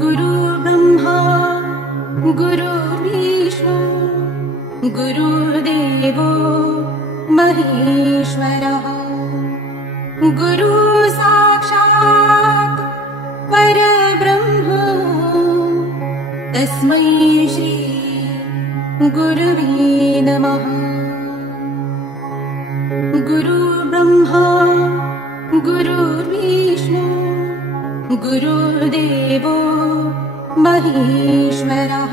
गुरु ब्रह्मा गुरुर्विष्णु गुरुर्देवो महेश्वरः गुरु साक्षात् परब्रह्म तस्मै श्री गुरवे नमः। गुरु ब्रह्मा गुरुर्विष्णु गुरुर्देवो महेश्वरः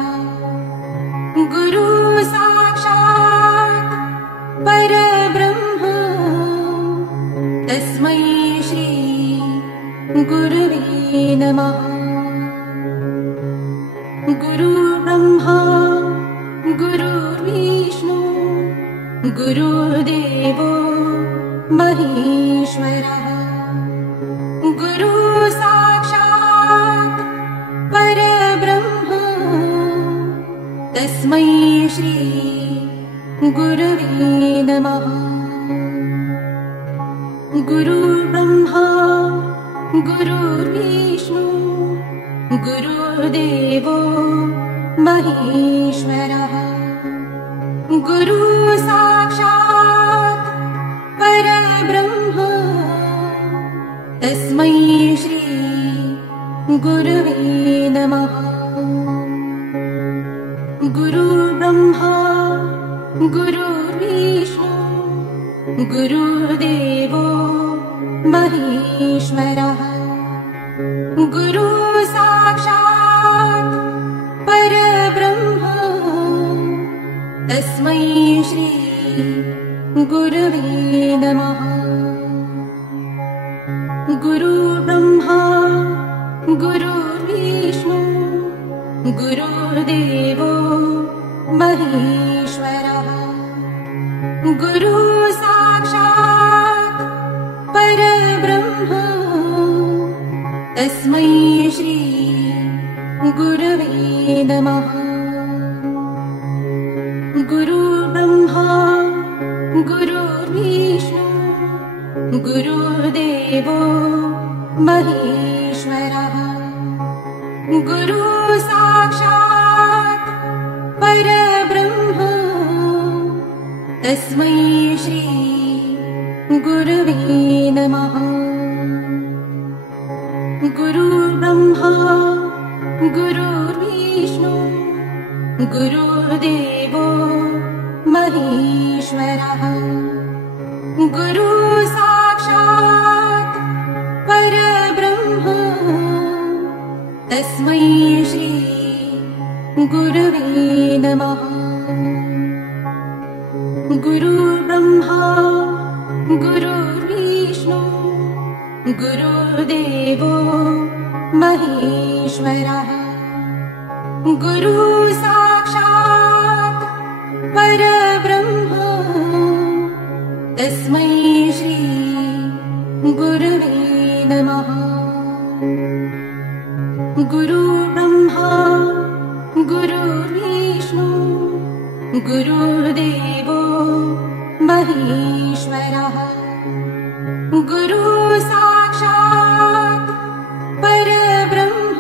गुरु साक्षात् परब्रह्म तस्मै श्री गुरवे नमः। गुरु ब्रह्मा गुरुर्विष्णु गुरुर्देवो महेश्वरः गुरु साक्षात् परब्रह्म तस्मै श्री गुरवे नमः। गुरु ब्रह्मा गुरुर्विष्णु गुरुर्देवो महेश्वरः गुरु साक्षात् परब्रह्म तस्मै श्री गुरवे नमः। गुरु ब्रह्मा गुरुर्विष्णु गुरुर्देवो महेश्वरः गुरु साक्षात् परब्रह्म तस्मै श्री गुरवे नमः। गुरु ब्रह्मा गुरुर्विष्णु गुरुर्देवो महेश्वरः गुरु साक्षात् परब्रह्म तस्मै श्री गुरवे नमः। गुरु ब्रह्मा गुरुर्विष्णु गुरुर्देवो महेश्वरः गुरु साक्षात् परब्रह्म तस्मै श्री गुरवे नमः। गुरु ब्रह्मा गुरुर्विष्णु गुरुर्देवो महेश्वरः गुरु साक्षात् परब्रह्म तस्मै श्री गुरवे नमः। गुरु ब्रह्मा गुरुर्विष्णु गुरुर्देवो महेश्वरः गुरु साक्षात् परब्रह्म तस्मै श्री गुरवे नमः। गुरु ब्रह्मा गुरुर्विष्णु गुरुर्देवो महेश्वरः गुरु साक्षात् परब्रह्म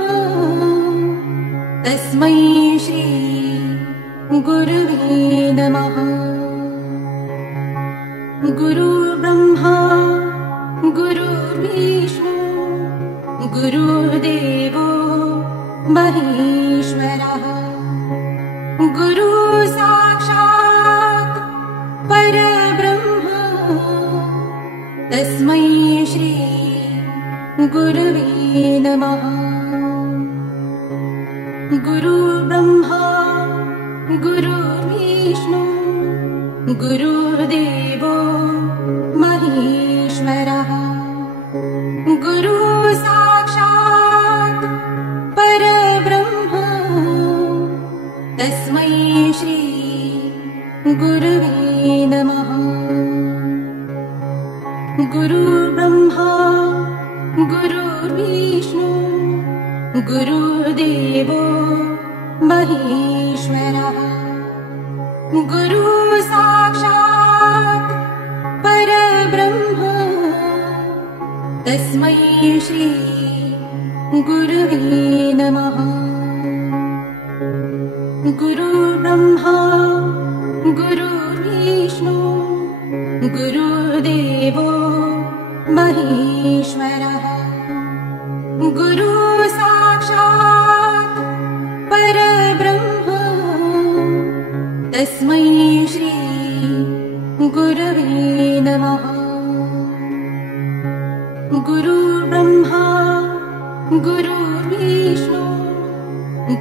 तस्मै श्री गुरवे नमः। गुरु ब्रह्मा गुरुर्विष्णु गुरुर्देवो महेश्वरः गुरु साक्षात् परब्रह्म तस्मै श्री गुरवे नमः। गुरु ब्रह्मा गुरुर्विष्णु गुरुर्देवो महेश्वरः गुरु साक्षात् परब्रह्म तस्मै श्री गुरवे नमः। गुरु ब्रह्मा गुरुर्विष्णु गुरुर्देवो महेश्वरः गुरु साक्षात् परब्रह्म तस्मै श्री गुरवे नमः। गुरुर्ब्रह्मा गुरुर्विष्णु गुरुर्देवो महेश्वरः। गुरु साक्षात् परब्रह्म तस्मै श्री गुरवे नमः। गुरुर्ब्रह्मा गुरुर्विष्णु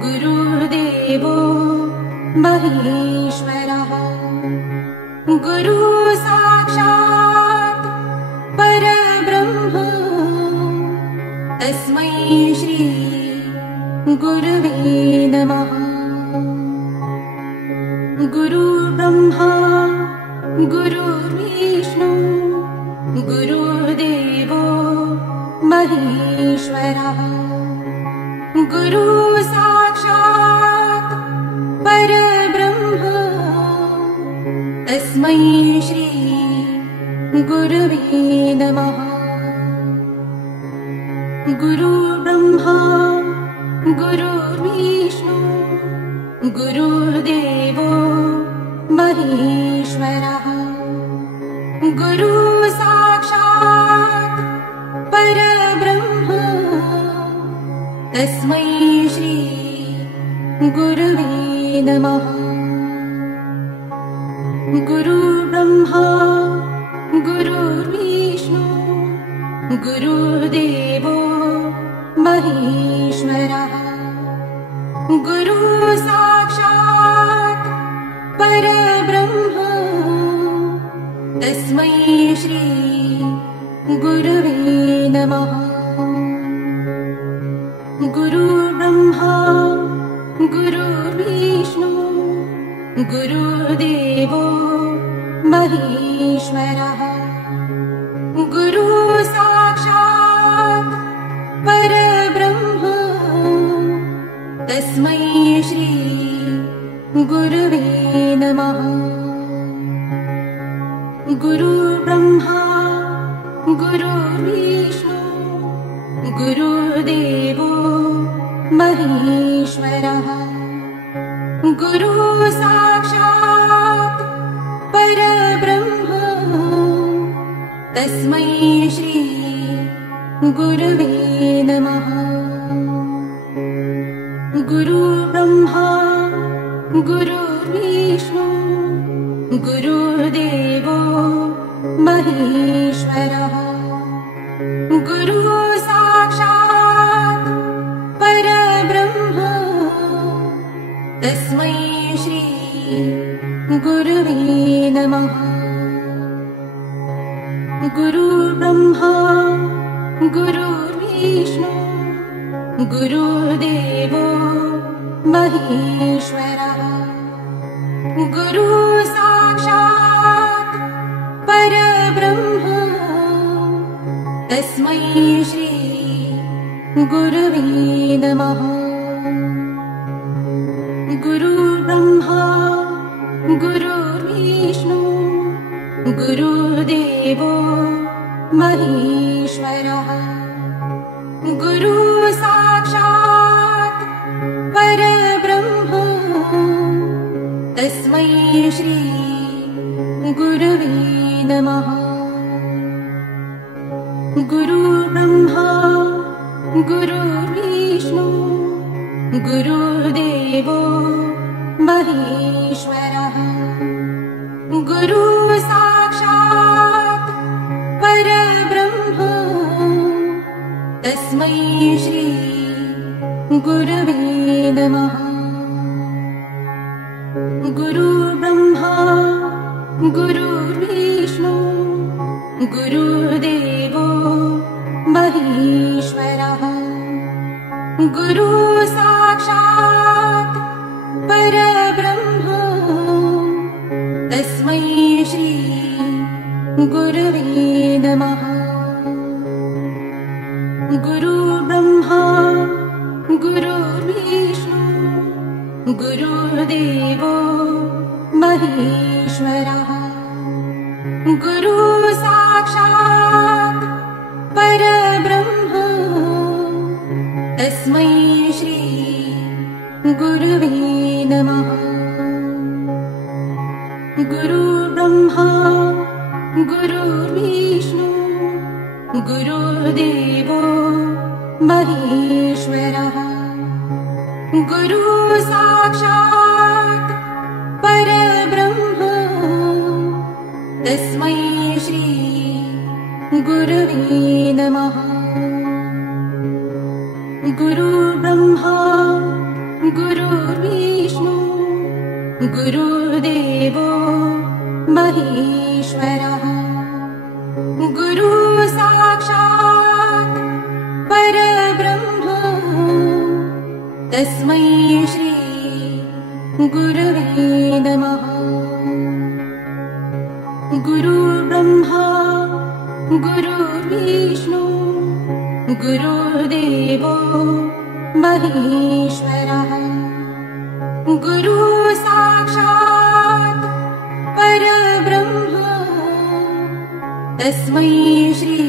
गुरुर्देवो महेश्वरः। गुरु साक्षात् परब्रह्म तस्मै श्री गुरवे नमः। गुरुर्ब्रह्मा गुरुर्विष्णु गुरुर्देवो महेश्वरः। गुरु साक्षात् परब्रह्म तस्मै श्री गुरवे नमः। गुरुर्ब्रह्मा गुरुर्विष्णु गुरुर्देवो महेश्वरः। गुरु साक्षात् परब्रह्म तस्मै श्री गुरवे नमः। गुरुर्ब्रह्मा गुरुर्विष्णु गुरुर्देवो महेश्वरः। गुरु साक्षात् परब्रह्म तस्मै श्री गुरवे नमः। गुरुर्ब्रह्मा गुरुर्विष्णु गुरुर्देवो महेश्वरः। गुरु साक्षात् परब्रह्म तस्मै श्री गुरवे नमः। गुरुर्ब्रह्मा गुरुर्विष्णु गुरुर्देवो महेश्वरः। गुरु साक्षात् परब्रह्म तस्मै श्री गुरवे नमः। गुरुर्ब्रह्मा गुरुर्विष्णु गुरुर्देवो महेश्वरः। गुरु साक्षात् परब्रह्म तस्मै श्री गुरवे नमः। गुरुर्ब्रह्मा गुरुर्विष्णु गुरुर्देवो महेश्वरः। गुरु साक्षात् परब्रह्म तस्मै श्री गुरवे नमः। गुरुर्ब्रह्मा गुरुर्विष्णु गुरुर्देवो महेश्वरः। गुरु साक्षात् परब्रह्म तस्मै श्री गुरवे नमः। गुरुर्ब्रह्मा गुरुर्विष्णु गुरुर्देवो महेश्वरः। गुरु साक्षात् परब्रह्म तस्मै श्री गुरवे नमः। गुरुर्ब्रह्मा गुरुर्विष्णु गुरुर्देवो महेश्वरः। गुरु साक्षात् परब्रह्म तस्मै श्री गुरवे नमः। गुरुर्ब्रह्मा गुरुर्विष्णु गुरुर्देवो महेश्वरः। गुरु साक्षात् परब्रह्म तस्मै श्री गुरवे नमः। गुरुर्ब्रह्मा गुरुर्विष्णु गुरुर्देवो महेश्वरः। गुरु साक्षात् परब्रह्म तस्मै श्री गुरवे नमः। गुरुर्ब्रह्मा गुरुर्विष्णु गुरुर्देवो महेश्वरः। गुरु साक्षात् परब्रह्म तस्मै श्री गुरवे नमः। गुरुर्ब्रह्मा गुरुर्विष्णु गुरुर्देवो महेश्वरः। गुरु साक्षात् परब्रह्म तस्मै श्री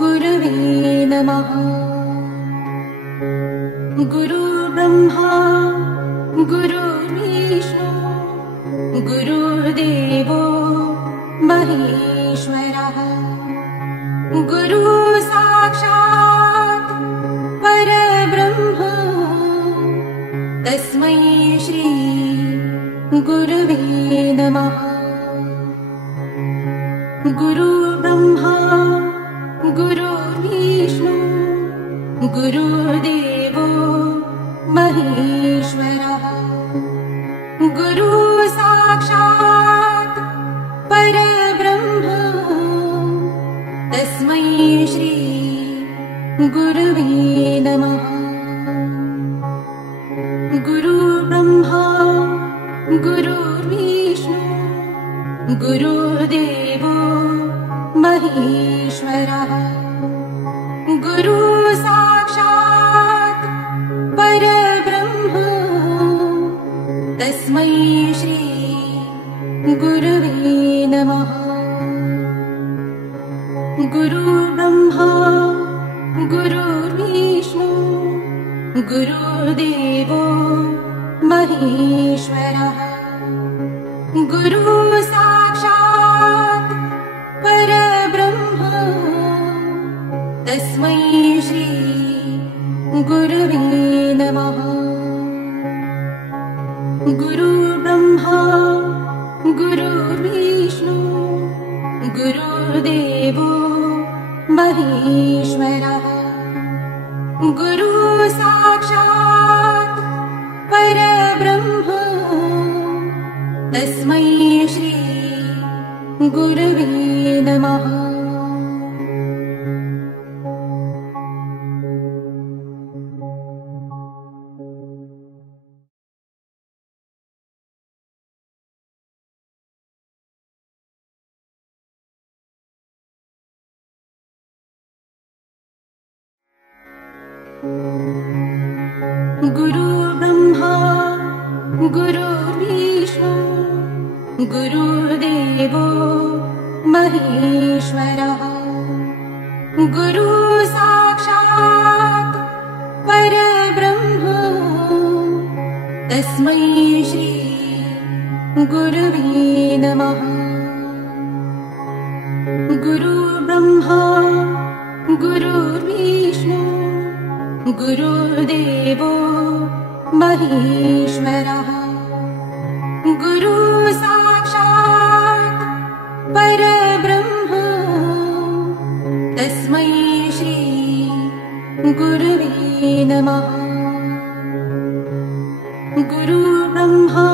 गुरवे नमः। गुरुर्ब्रह्मा गुरुर्विष्णु गुरुर्देवो महेश्वरः। गुरु साक्षात् परब्रह्म तस्मै श्री गुरवे नमः। गुरुर्ब्रह्मा गुरुर्विष्णु गुरुर्देवो महेश्वरः। गुरु साक्षात् परब्रह्म तस्मै श्री गुरवे नमः। गुरुर्ब्रह्मा गुरुर्विष्णु गुरुर्देवो महेश्वरः। गुरु साक्षात् परब्रह्म तस्मै श्री गुरवे नमः। गुरुर्ब्रह्मा गुरुर्विष्णु गुरुर्देवो महेश्वरः। गुरु साक्षात् परब्रह्म तस्मै श्री गुरवे नमः। गुरुर्ब्रह्मा गुरुर्विष्णु गुरुर्देवो महेश्वरः। गुरु साक्षात् परब्रह्म तस्मै श्री गुरवे नमः। गुरुर्ब्रह्मा गुरुर्विष्णु गुरुर्देवो महेश्वरः। गुरु साक्षात् परब्रह्म तस्मै श्री गुरवे नमः। गुरुर्ब्रह्मा गुरुर्विष्णु गुरुर्देवो महेश्वरः। गुरु साक्षात् परब्रह्म तस्मै श्री गुरवे नमः। गुरुर्ब्रह्मा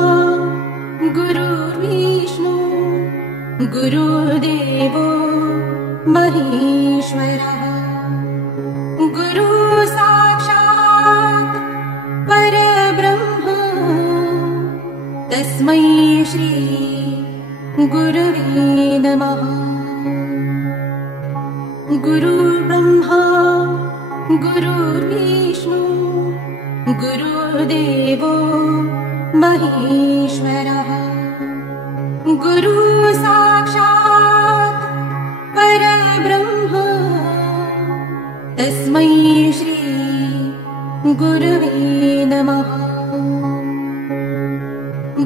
गुरुर्विष्णु गुरुर्देवो महेश्वरः। गुरु साक्षात् परब्रह्म तस्मै श्री गुरवे नमः। गुरुर्ब्रह्मा गुरुर्विष्णु गुरुर्देवो महेश्वरः। गुरु साक्षात् परब्रह्म तस्मै श्री गुरवे नमः।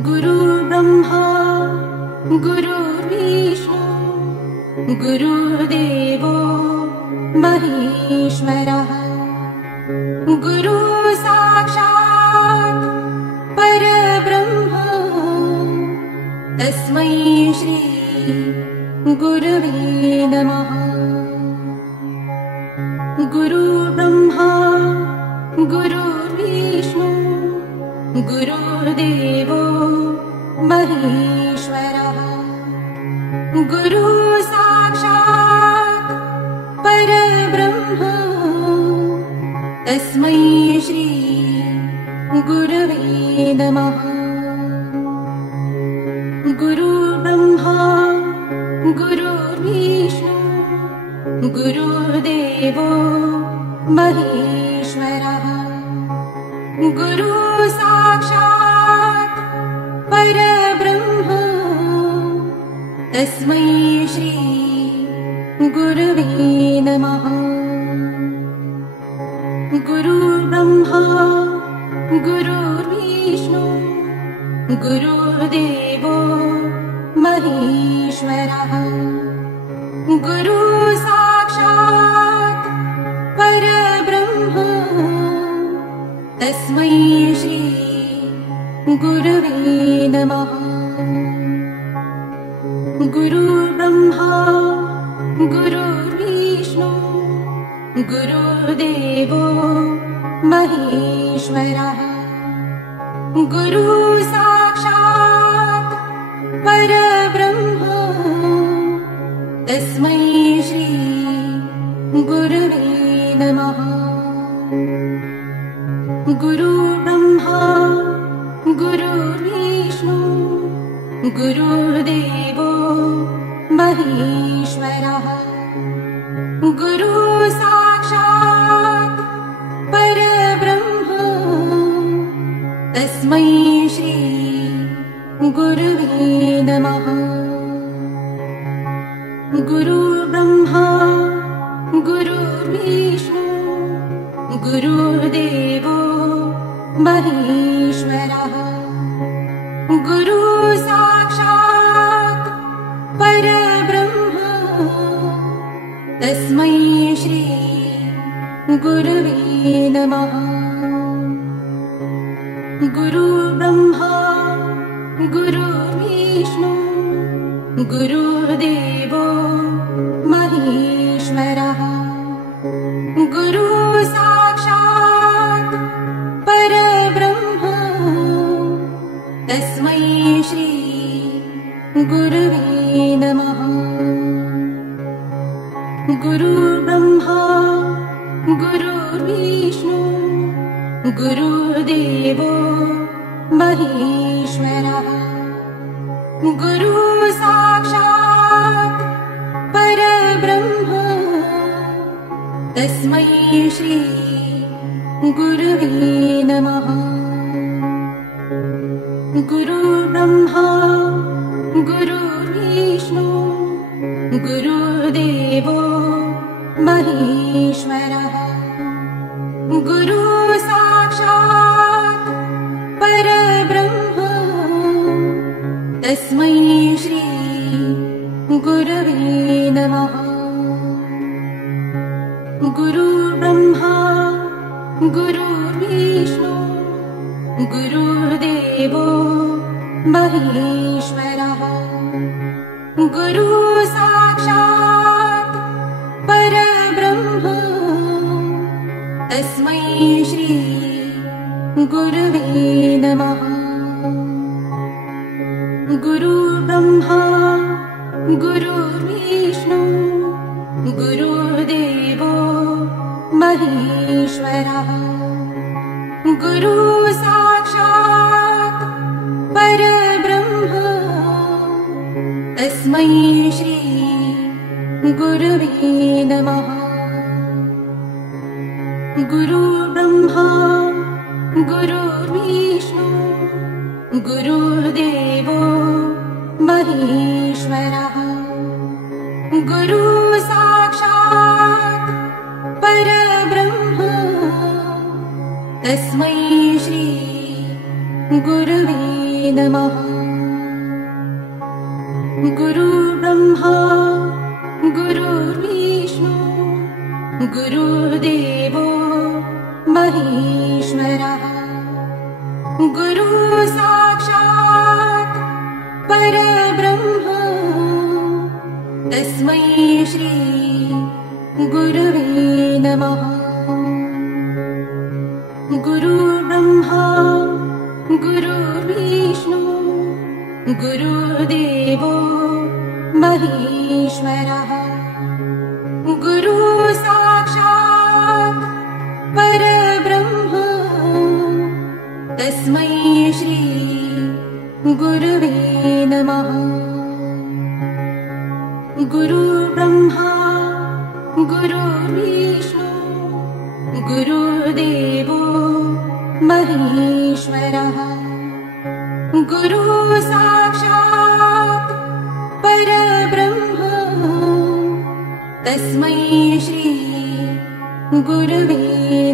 गुरुर्ब्रह्मा गुरुर्विष्णु गुरुर्देवो महेश्वरः। गुरुः साक्षात् परब्रह्म तस्मै श्री गुरवे नमः। गुरुर्ब्रह्मा गुरुर्विष्णु गुरुर्देवो महेश्वरः। गुरुः साक्षात् परब्रह्म तस्मै श्री गुरवे नमः। गुरुर्ब्रह्मा गुरुर्विष्णु गुरुर्देवो महेश्वरः। गुरुः साक्षात् परब्रह्म तस्मै श्री गुरवे नमः। गुरुर्ब्रह्मा गुरुर्विष्णु गुरुर्देवो महेश्वरः। गुरुः साक्षात् परब्रह्म तस्मै श्री गुरवे नमः। गुरुर्ब्रह्मा गुरुर्विष्णु गुरुर्देवो महेश्वरः। गुरुः साक्षात् परब्रह्म तस्मै श्री गुरवे नमः। गुरुर्ब्रह्मा गुरुर्विष्णु गुरुर्देवो महेश्वरः। गुरुः साक्षात् परब्रह्म तस्मै श्री गुरवे नमः। गुरुर्ब्रह्मा गुरुर्विष्णु गुरुर्देवो महेश्वरः। गुरुः साक्षात् परब्रह्म तस्मै श्री गुरवे नमः। गुरुर्ब्रह्मा गुरुर्विष्णु गुरुर्देवो महेश्वरः। गुरुः साक्षात् परब्रह्म तस्मै श्री गुरवे नमः। गुरुर्ब्रह्मा गुरुर्विष्णु गुरुर्देवो महेश्वरः। गुरुः साक्षात् परब्रह्म तस्मै श्री गुरवे नमः। गुरुर्ब्रह्मा गुरुर्विष्णु गुरुर्देवो महेश्वरः। गुरुः साक्षात् परब्रह्म तस्मै श्री गुरवे नमः। गुरुर्ब्रह्मा गुरुर्विष्णु गुरुर्देवो महेश्वरः। गुरुः साक्षात् परब्रह्म तस्मै श्री गुरवे नमः। गुरुर्ब्रह्मा गुरुर्विष्णु गुरुर्देवो महेश्वरः। गुरुः साक्षात् परब्रह्म तस्मै श्री गुरवे नमः। गुरुर्ब्रह्मा गुरुर्विष्णु गुरुर्देवो महेश्वरः। गुरुः साक्षात् परब्रह्म तस्मै श्री गुरवे नमः। गुरुर्ब्रह्मा गुरुर्विष्णु गुरुर्देवो महेश्वरः। गुरुः साक्षात् परब्रह्म तस्मै श्री गुरवे नमः। गुरुर्ब्रह्मा गुरुर्विष्णु गुरुर्देवो महेश्वरः। गुरुः साक्षात् परब्रह्म तस्मै श्री गुरवे नमः। गुरुर्ब्रह्मा गुरुर्विष्णु गुरुर्देवो महेश्वरः। गुरुः साक्षात् परब्रह्म तस्मै श्री गुरवे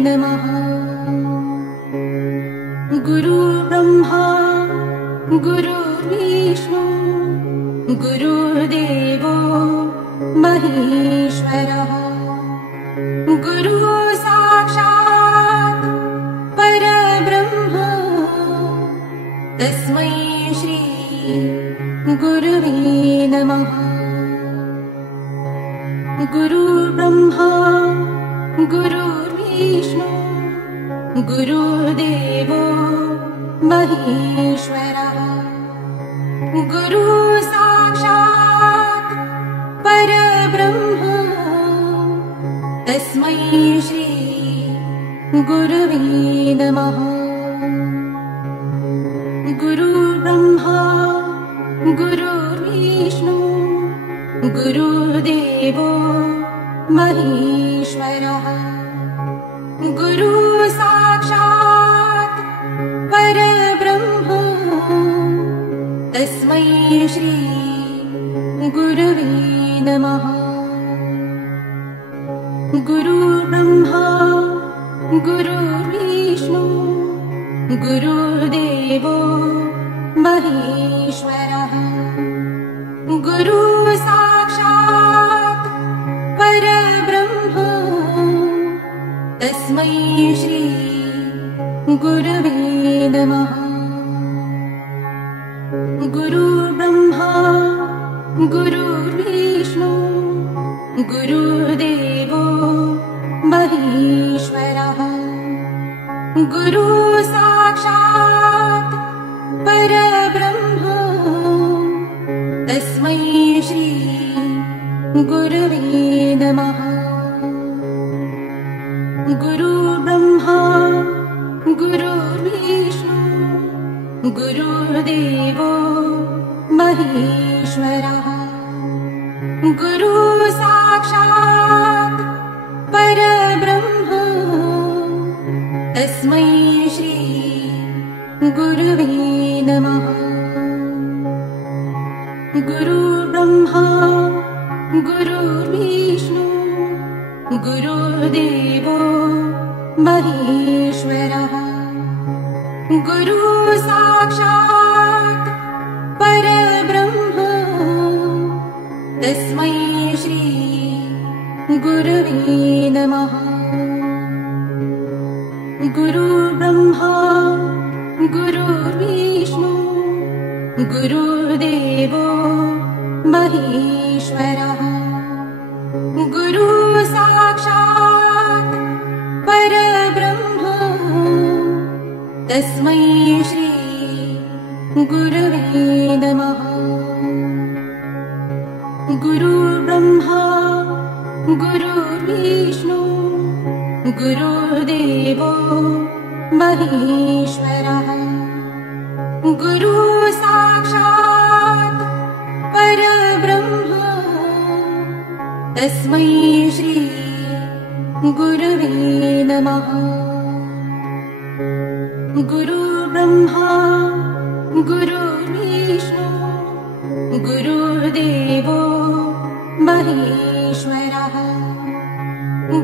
नमः। गुरुर्ब्रह्मा गुरुर्विष्णु गुरुर्देवो महेश्वरः। गुरुः साक्षात् परब्रह्म तस्मै श्री गुरवे नमः। गुरुर्ब्रह्मा गुरुर्विष्णु गुरुर्देवो महेश्वरः। गुरुः साक्षात् परब्रह्म तस्मै श्री गुरवे नमः। गुरुर्ब्रह्मा गुरुर्विष्णु गुरुर्देवो महेश्वरः। गुरुः साक्षात् परब्रह्म तस्मै श्री गुरवे नमः। गुरुर्ब्रह्मा गुरुर्विष्णु गुरुर्देवो महेश्वरः। गुरुः साक्षात् परब्रह्म तस्मै श्री गुरवे नमः। गुरुर्ब्रह्मा गुरुर्विष्णु गुरुर्देवो महेश्वरः। गुरुः साक्षात् परब्रह्म तस्मै श्री गुरवे नमः। गुरुर्ब्रह्मा गुरुर्विष्णु गुरुर्देवो महेश्वरः। गुरुः साक्षात् परब्रह्म तस्मै श्री गुरवे नमः। गुरुर्ब्रह्मा गुरुर्विष्णु गुरुर्देवो महेश्वरः। गुरुः साक्षात् परब्रह्म तस्मै श्री गुरवे नमः। गुरुर्ब्रह्मा गुरुर्विष्णु गुरुर्देवो महेश्वरः। गुरुः साक्षात् परब्रह्म तस्मै श्री गुरवे नमः। गुरुर्ब्रह्मा गुरुर्विष्णु गुरुर्देवो महेश्वरः। गुरुः साक्षात् परब्रह्म तस्मै श्री गुरवे नमः। गुरुर्ब्रह्मा गुरुर्विष्णु गुरुर्देवो महेश्वरः।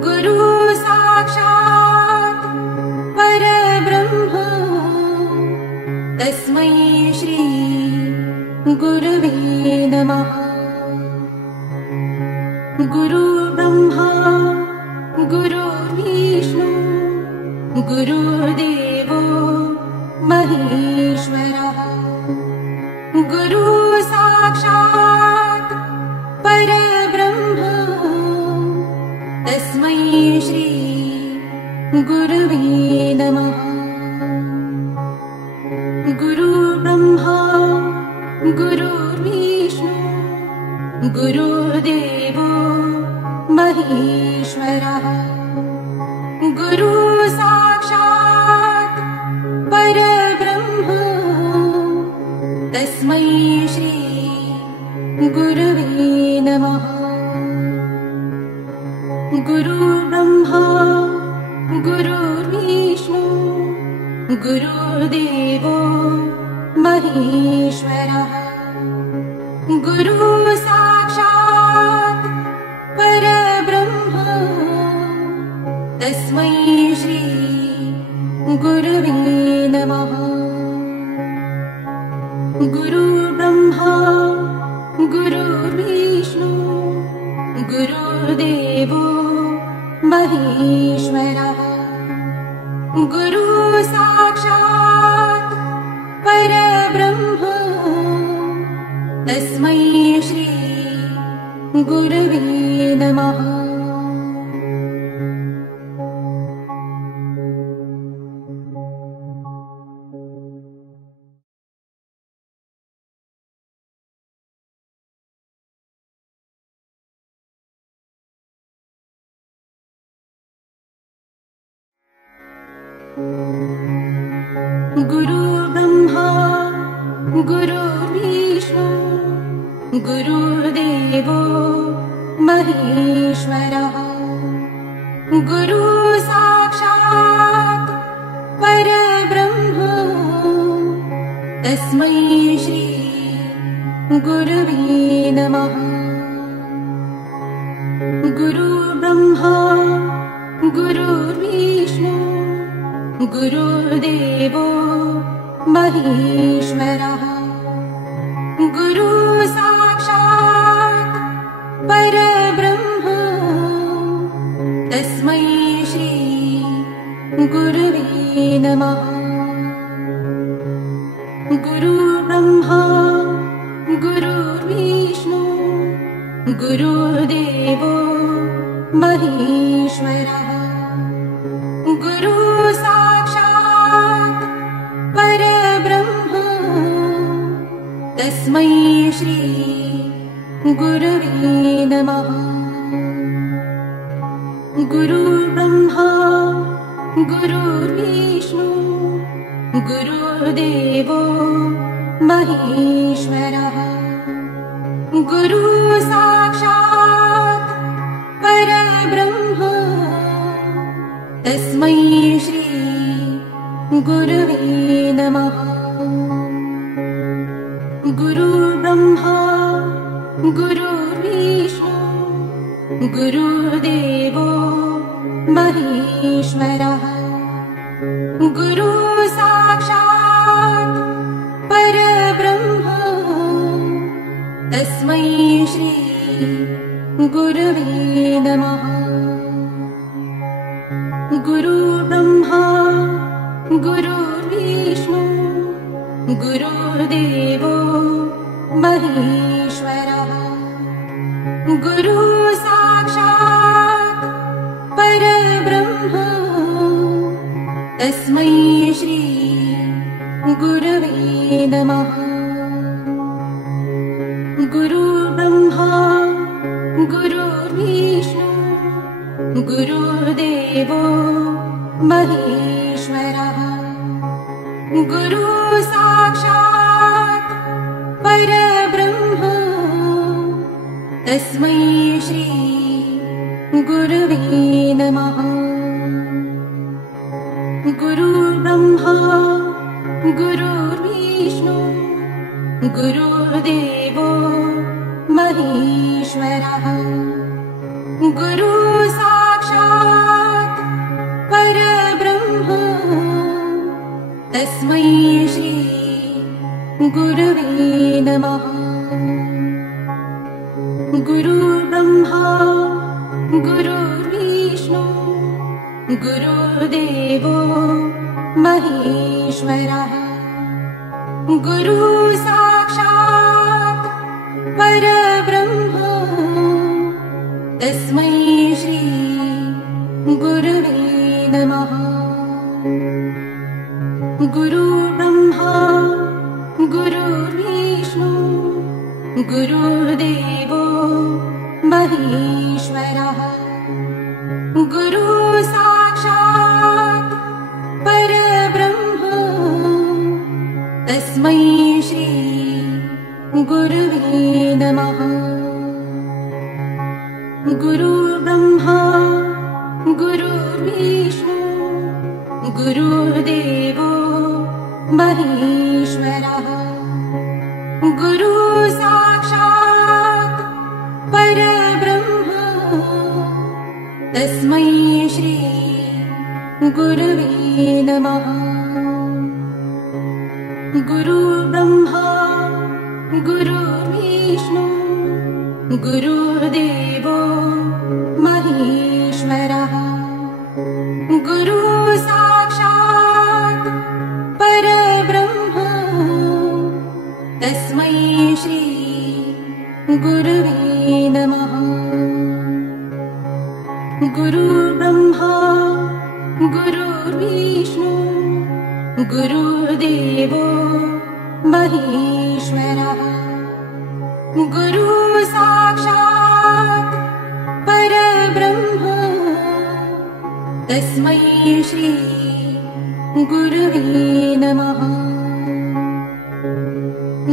गुरुः साक्षात् परब्रह्म गुरवे नमः। गुरुर्ब्रह्मा गुरुर्विष्णु गुरुर्देवो महेश्वरः। गुरु साक्षात् परब्रह्म तस्मै श्री गुरवे नमः। गुरुर्ब्रह्मा गुरुर्विष्णु गुरुर्देवो महेश्वरः। गुरु साक्षात् परब्रह्म तस्मै श्री गुरवे नमः। गुरुर्ब्रह्मा गुरुर्विष्णु गुरुर्देवो महेश्वरः। गुरु साक्षात् परब्रह्म तस्मै श्री गुरवे नमः। गुरुर्ब्रह्मा गुरुर्विष्णु गुरुर्देवो महेश्वरः। गुरु साक्षात् परब्रह्म तस्मै श्री गुरवे नमः। गुरुर्ब्रह्मा गुरुर्विष्णु गुरुर्देवो महेश्वरः। गुरु साक्षात् परब्रह्म तस्मै श्री गुरवे नमः। गुरुर्ब्रह्मा गुरुर्विष्णु गुरुर्देवो महेश्वरः। गुरु साक्षात् परब्रह्म तस्मै श्री गुरवे नमः। गुरुर्ब्रह्मा गुरुर्विष्णु गुरुर्देवो महेश्वरः। गुरु साक्षात् परब्रह्म तस्मै श्री गुरवे नमः। गुरुर्ब्रह्मा गुरुर्विष्णु गुरुर्देवो महेश्वरः। गुरु साक्षात् परब्रह्म तस्मै श्री गुरवे नमः। गुरुर्ब्रह्मा गुरुर्विष्णु गुरुर्देवो महेश्वरः। गुरु साक्षात् परब्रह्म तस्मै श्री गुरवे नमः। गुरुर्ब्रह्मा गुरुर्विष्णु गुरुर्देवो महेश्वरः। गुरु साक्षात् परब्रह्म तस्मै श्री गुरवे नमः। गुरुर्ब्रह्मा गुरुर्विष्णु गुरुर्देवो महेश्वरः। गुरु साक्षात् परब्रह्म तस्मै श्री गुरवे नमः। गुरुर्ब्रह्मा गुरुर्विष्णु गुरुर्देवो महेश्वरः। गुरु साक्षात् परब्रह्म तस्मै श्री गुरवे नमः। गुरुर्ब्रह्मा गुरुर्विष्णु गुरुर्देवो महेश्वरः। गुरु साक्षात् परब्रह्म तस्मै श्री गुरवे नमः। गुरुर्ब्रह्मा गुरुर्विष्णु गुरुर्देवो महेश्वरः। गुरु साक्षात् परब्रह्म तस्मै श्री गुरवे नमः। गुरुर्ब्रह्मा गुरुर्विष्णु गुरुर्देवो महेश्वरः। गुरु साक्षात् परब्रह्म तस्मै श्री गुरवे नमः। गुरुर्ब्रह्मा गुरुर्विष्णु गुरुर्देवो महेश्वरः। गुरु साक्षात् परब्रह्म तस्मै श्री गुरवे नमः। गुरुर्ब्रह्मा गुरुर्विष्णु गुरुर्देवो महेश्वरः। गुरु साक्षात् परब्रह्म तस्मै श्री गुरवे नमः।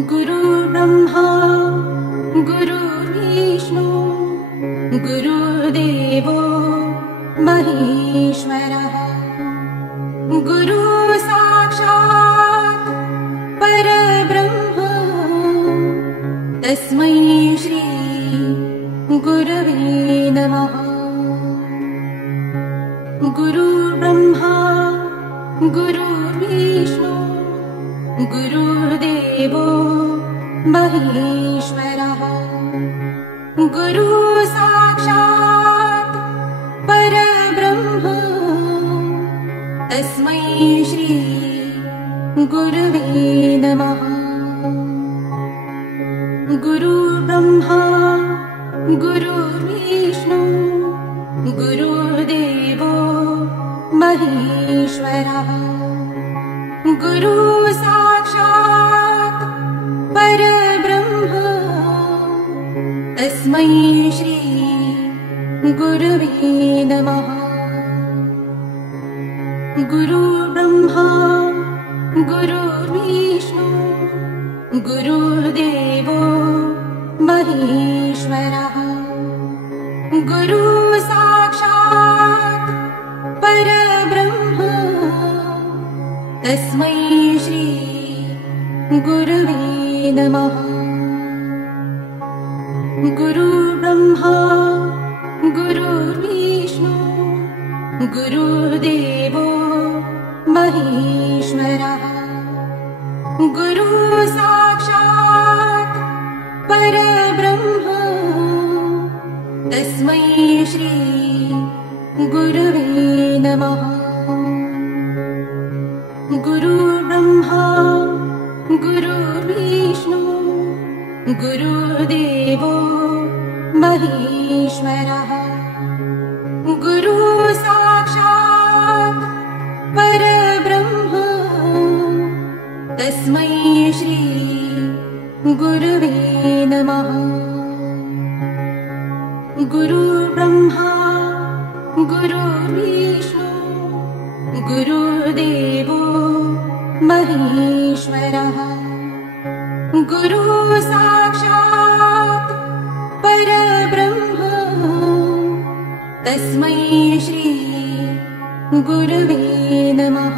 गुरुर्ब्रह्मा गुरुर्विष्णु गुरुर्देवो महेश्वरः। गुरु साक्षात् परब्रह्म तस्मै श्री गुरवे नमः। गुरुर्ब्रह्मा गुरुर्विष्णु गुरुर्देवो महेश्वरः। गुरु साक्षात् परब्रह्म तस्मै श्री गुरवे नमः। गुरुर्ब्रह्मा गुरुर्विष्णु गुरुर्देवो महेश्वरः। गुरु साक्षात् परब्रह्म तस्मै श्री गुरवे नमः। गुरुर्ब्रह्मा गुरुर्विष्णु गुरुर्देवो महेश्वरः। गुरु साक्षात् परब्रह्म तस्मै श्री गुरवे नमः। गुरुर्ब्रह्मा गुरुर्विष्णु गुरुर्देवो महेश्वरः। गुरु साक्षात् परब्रह्म तस्मै श्री गुरवे नमः। गुरुर्ब्रह्मा गुरुर्विष्णु गुरुर्देवो महेश्वरः। गुरु साक्षात् परब्रह्म तस्मै श्री गुरवे नमः। गुरुर्ब्रह्मा गुरुर्विष्णु गुरुर्देवो महेश्वरः। गुरु साक्षात् परब्रह्म तस्मै श्री गुरवे नमः।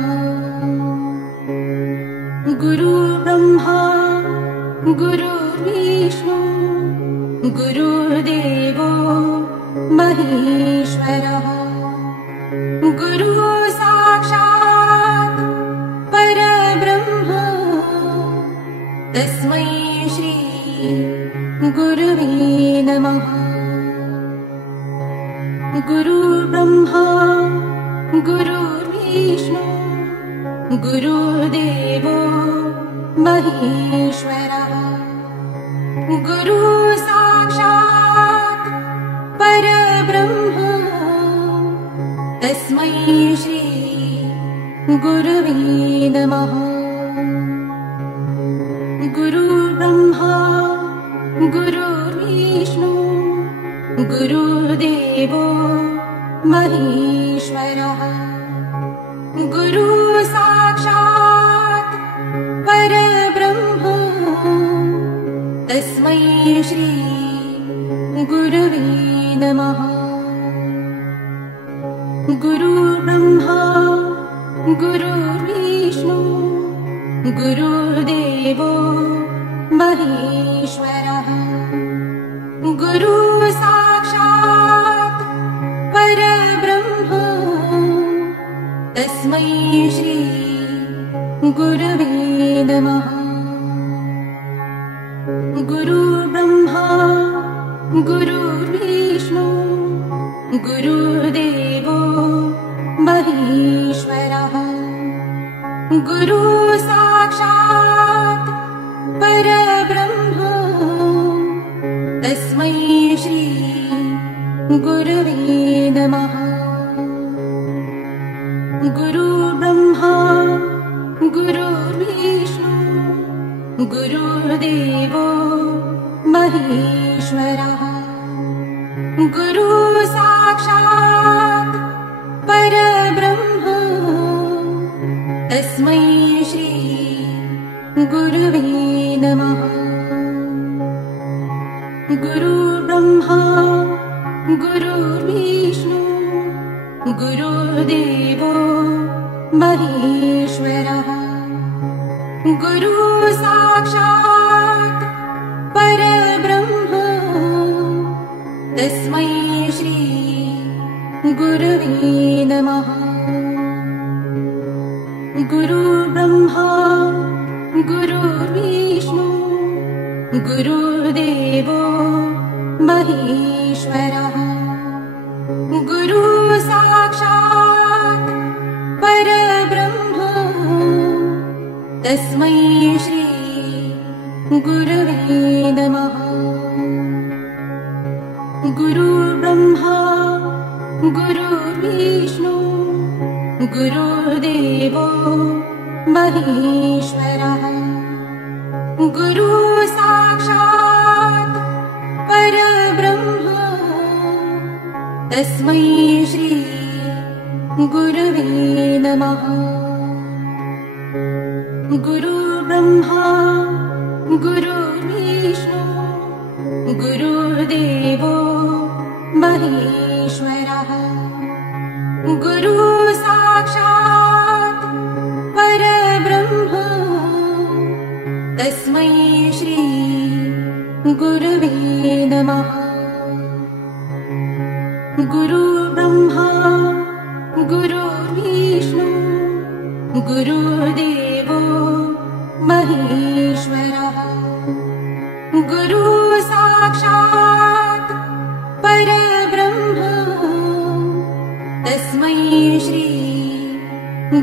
गुरुर्ब्रह्मा गुरुर्विष्णु गुरुर्देवो महेश्वरः। गुरु साक्षात् परब्रह्म तस्मै श्री गुरुर्विष्णु गुरुदेवो महेश्वरः गुरु साक्षात् परब्रह्म तस्मै श्री गुरवे नमः गुरुर्ब्रह्मा गुरुर्विष्णु गुरुदेवो महेश्वरः गुरु साक्षात् परब्रह्म तस्मै श्री गुरवे नमः गुरुर्ब्रह्मा गुरुर्विष्णु गुरुदेवो महेश्वरः गुरु साक्षात् परब्रह्म तस्मै श्री गुरवे नमः गुरुर्ब्रह्मा गुरुर्विष्णु गुरुदेवो महेश्वरः गुरु साक्षात् परब्रह्म तस्मै श्री गुरवे नमः गुरुर्ब्रह्मा गुरुर्विष्णु गुरुदेवो महेश्वरः गुरु साक्षात् परब्रह्म तस्मै श्री गुरवे नमः गुरुर्ब्रह्मा गुरुर्विष्णु गुरुदेवो महेश्वरः गुरु साक्षात् परब्रह्म तस्मै श्री गुरवे नमः गुरुर्ब्रह्मा गुरुर्विष्णु गुरुदेवो महेश्वरः गुरु साक्षात् परब्रह्म तस्मै श्री गुरवे नमः गुरुर्ब्रह्मा गुरुर्विष्णु गुरुदेवो महेश्वरः गुरु साक्षात् परब्रह्म तस्मै श्री गुरवे नमः गुरुर्ब्रह्मा गुरुर्विष्णु गुरुदेवो महेश्वरः गुरु साक्षात् परब्रह्म तस्मै श्री गुरवे नमः गुरुर्ब्रह्मा गुरुर्विष्णु गुरुदेवो महेश्वरः गुरु साक्षात् परब्रह्म तस्मै श्री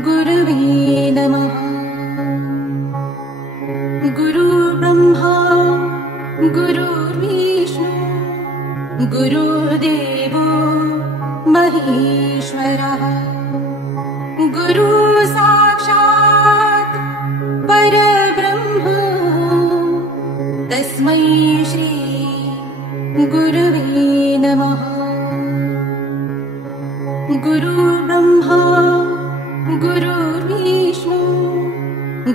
गुरवे नमः गुरुर्ब्रह्मा गुरुर्विष्णु गुरुदेवो महेश्वरः गुरु साक्षात् परब्रह्म तस्मै श्री गुरवे नमः गुरुर्ब्रह्मा गुरुर्विष्णु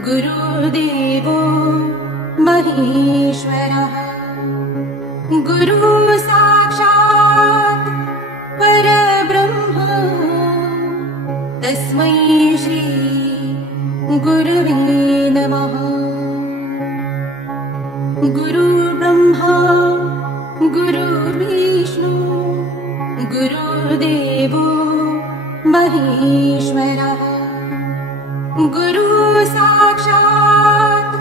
गुरुदेवो महेश्वरः गुरु साक्षात् परब्रह्म तस्मै श्री गुरवे नमः गुरुर्ब्रह्मा गुरुर्विष्णु गुरुदेवो महेश्वरः गुरु साक्षात्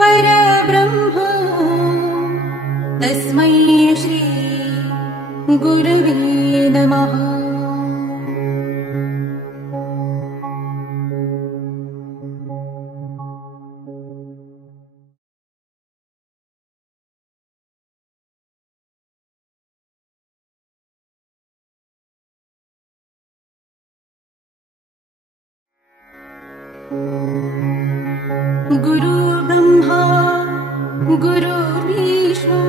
परब्रह्म तस्मै श्री गुरवे नमः गुरुर्ब्रह्मा गुरुर्विष्णु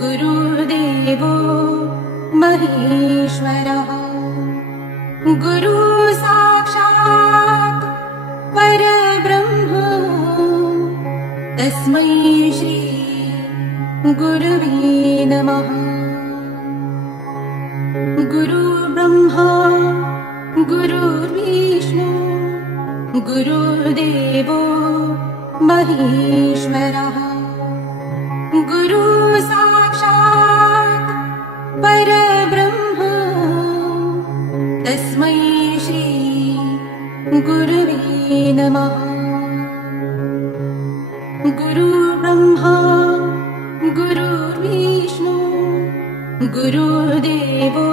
गुरुर्देवो महेश्वरः गुरु साक्षात् परब्रह्म तस्मै श्री गुरवे नमः। गुरुर्ब्रह्मा गुरुर्विष्णु गुरुर्देवो महेश्वरः गुरु साक्षात् परब्रह्म तस्मै श्री गुरवे नमः। गुरुर्ब्रह्मा गुरुर्विष्णु गुरुर्देवो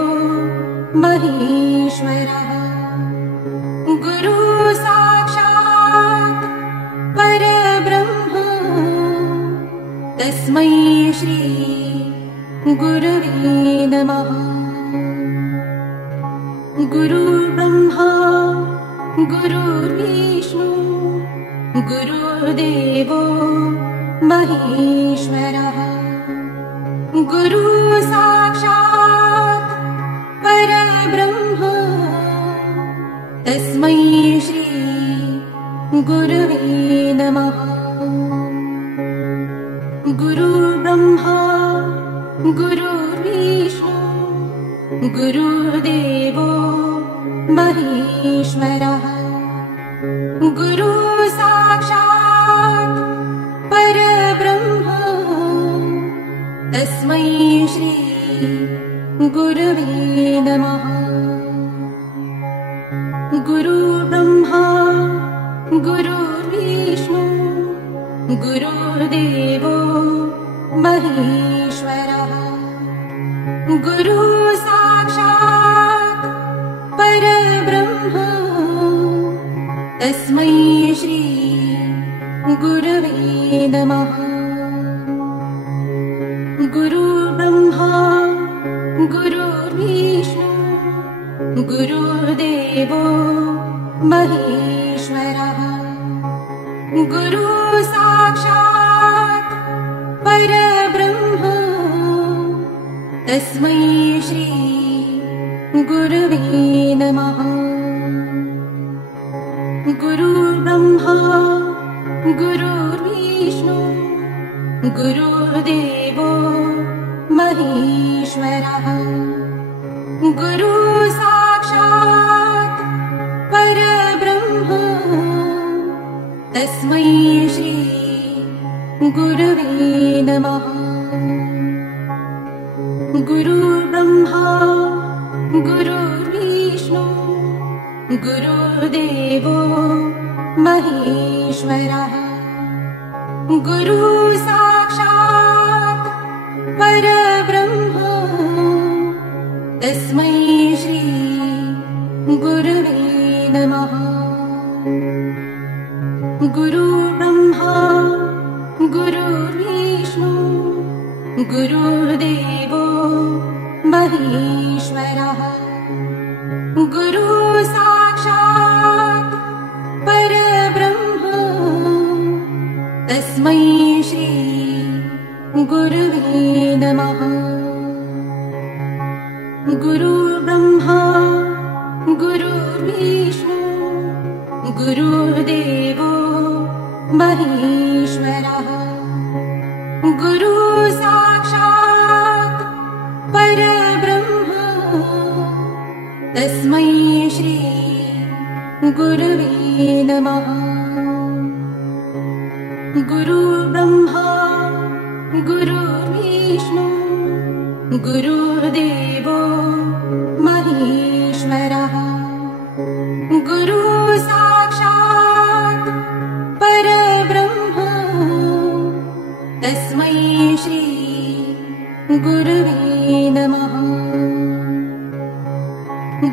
महेश्वरः गुरु साक्षात् परब्रह्म तस्मै श्री गुरवे नमः। गुरुर्ब्रह्मा गुरुर्विष्णु गुरुर्देवो महेश्वरः गुरु साक्षात् परब्रह्म तस्मै श्री गुरवे नमः। गुरुर्ब्रह्मा गुरुर्विष्णु गुरुर्देवो महेश्वरः गुरु साक्षात् परब्रह्म तस्मै श्री गुरवे नमः। गुरुर्ब्रह्मा गुरुर्विष्णु गुरुर्देवो महेश्वरः गुरु साक्षात् परब्रह्म तस्मै श्री गुरवे नमः। गुरुर्ब्रह्मा गुरुर्विष्णु गुरुर्देवो महेश्वरः गुरु साक्षात् परब्रह्म तस्मै श्री गुरवे नमः। गुरुर्ब्रह्मा गुरुर्विष्णु गुरुर्देवो महेश्वरः गुरु साक्षात् परब्रह्म तस्मै श्री गुरवे नमः। गुरुर्ब्रह्मा गुरुर्विष्णु गुरुर्देवो महेश्वरः गुरु साक्षात् परब्रह्म तस्मै श्री गुरवे नमः। गुरुर्ब्रह्मा गुरुर्विष्णु गुरुर्देवो महेश्वरः गुरु साक्षात् परब्रह्म तस्मै श्री गुरवे नमः। गुरुर्ब्रह्मा गुरुर्विष्णु गुरुर्देवो महेश्वरः गुरु साक्षात् परब्रह्म तस्मै श्री गुरवे नमः। गुरुर्ब्रह्मा गुरुर्विष्णु गुरुर्देवो महेश्वरः गुरु साक्षात् परब्रह्म तस्मै श्री गुरवे नमः।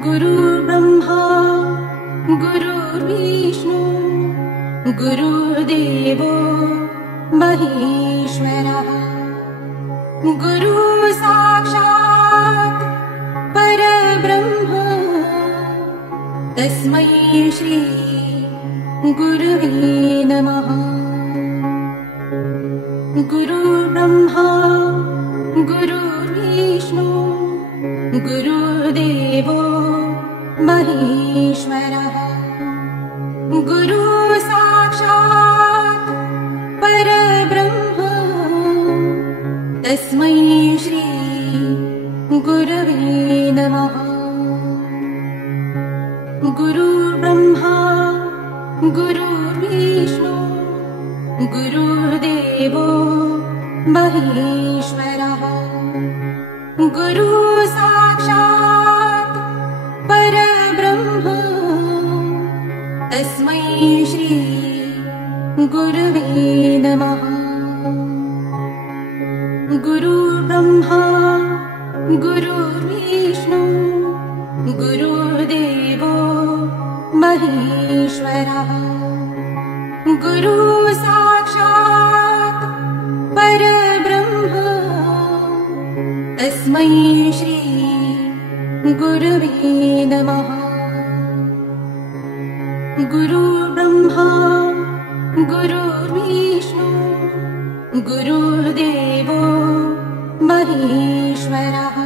गुरुर्ब्रह्मा गुरुर्विष्णु गुरुर्देवो महेश्वरः गुरु साक्षात् परब्रह्म तस्मै श्री गुरवे नमः। गुरुर्ब्रह्मा गुरुर्विष्णु गुरुर्देवो महेश्वरः। गुरु साक्षात् परब्रह्म तस्मै श्री गुरवे नमः। गुरुर्ब्रह्मा गुरुर्विष्णु गुरुर्देवो महेश्वरः। गुरु साक्षात् परब्रह्म तस्मै श्री गुरवे नमः। गुरुर्ब्रह्मा गुरुर्विष्णु गुरुर्देवो महेश्वरः। गुरु साक्षात् परब्रह्म तस्मै श्री गुरवे नमः। गुरुर्ब्रह्मा गुरुर्विष्णु गुरुर्देवो महेश्वरः।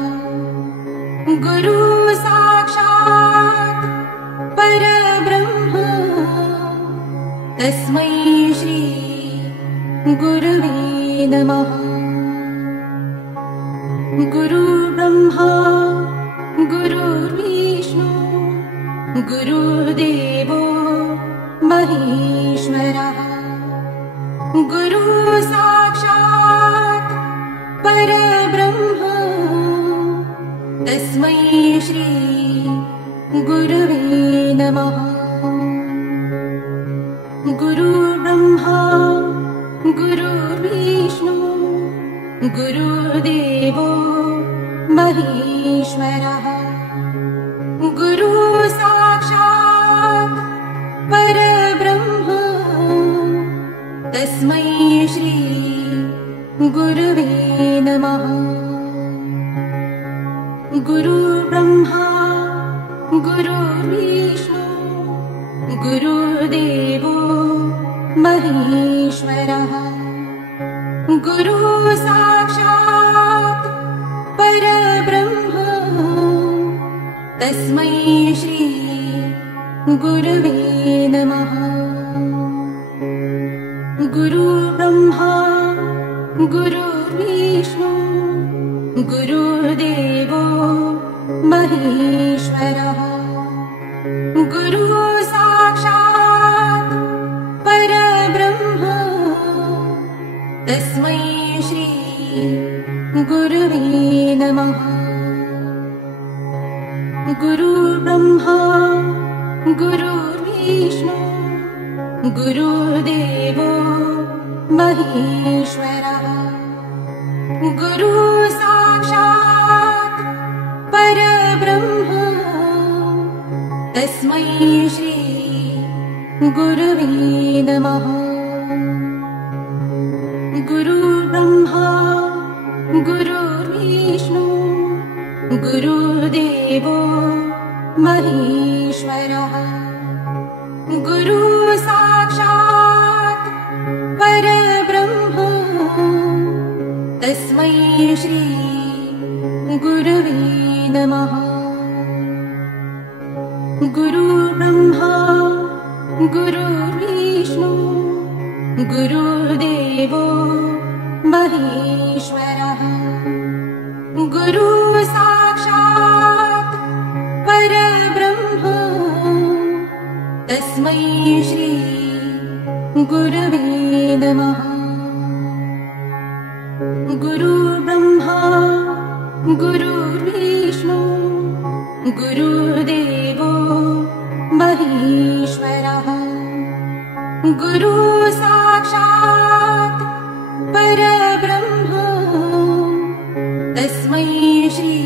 गुरु साक्षात् परब्रह्म तस्मै श्री गुरवे नमः। गुरुर्ब्रह्मा गुरुर्विष्णु गुरुर्देवो महेश्वरः। गुरु साक्षात् परब्रह्म तस्मै श्री गुरवे नमः। गुरुर्ब्रह्मा गुरुर्विष्णु गुरुर्देवो महेश्वरः। गुरु साक्षात् परब्रह्म तस्मै श्री गुरवे नमः। गुरुर्ब्रह्मा गुरुर्विष्णु गुरुर्देवो महेश्वरः। गुरु साक्षात् परब्रह्म तस्मै श्री गुरवे नमः। गुरुर्ब्रह्मा गुरुर्विष्णु गुरुर्देवो महेश्वरः। गुरु साक्षात् परब्रह्म तस्मै श्री गुरवे नमः। गुरुर्ब्रह्मा गुरुर्विष्णु गुरुर्देवो महेश्वरः। गुरु साक्षात् परब्रह्म तस्मै श्री गुरवे नमः। गुरुर्ब्रह्मा गुरुर्विष्णु गुरुर्देवो महेश्वरः। गुरु साक्षात् परब्रह्म तस्मै श्री गुरवे नमः। गुरुर्ब्रह्मा गुरुर्विष्णु गुरुर्देवो महेश्वरः। गुरु साक्षात् परब्रह्म तस्मै श्री गुरवे नमः। गुरुर्ब्रह्मा गुरुर्विष्णु गुरुर्देवो महेश्वरः। गुरु साक्षात् परब्रह्म तस्मै श्री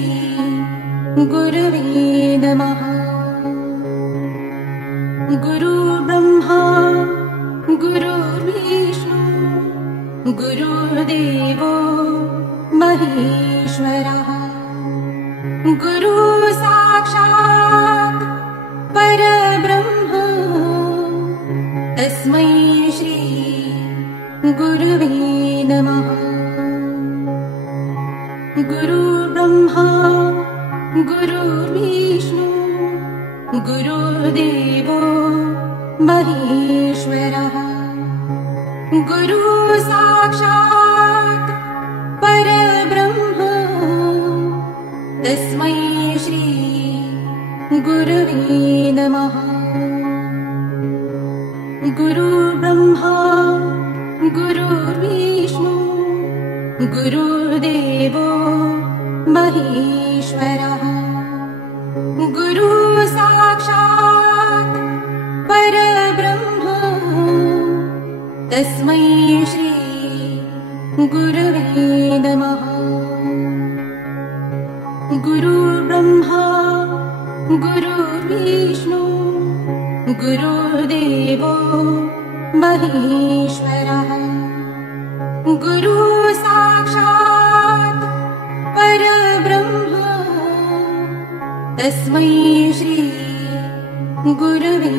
गुरवे नमः। गुरुर्ब्रह्मा गुरुर्विष्णु गुरुर्देवो महेश्वरः। गुरु साक्षात् परब्रह्म गुरुदेवो महेश्वरः गुरु साक्षात् परब्रह्म तस्मै श्री गुरवे नमः। गुरु ब्रह्मा गुरुर्विष्णु गुरुदेवो महेश्वरः गुरु साक्षात् परब्रह्म तस्मै श्री गुरवे नमः। गुरु ब्रह्मा गुरुर्विष्णु गुरुदेवो महेश्वरः गुरु साक्षात् परब्रह्म तस्मै श्री गुरवे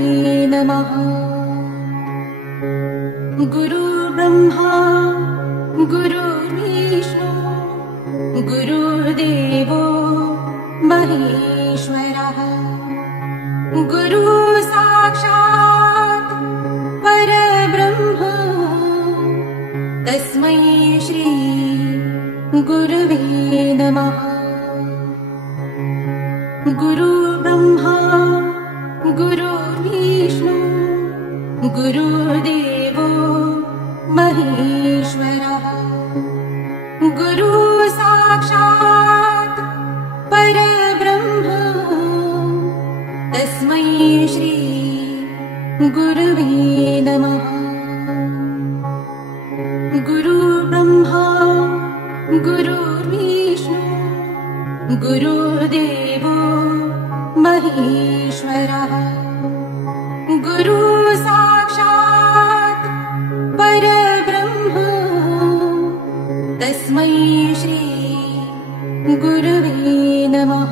नमः। गुरु ब्रह्मा गुरुर्विष्णु गुरुदेवो महेश्वरः गुरु साक्षात् परब्रह्म तस्मै श्री गुरवे नमः। गुरु ब्रह्मा गुरुर्विष्णु गुरुदेवो महेश्वरः गुरु साक्षात् परब्रह्म तस्मै श्री गुरवे नमः। गुरु ब्रह्मा गुरुर्विष्णु गुरुदेवो महेश्वरः गुरु साक्षात् परब्रह्म तस्मै श्री गुरवे नमः।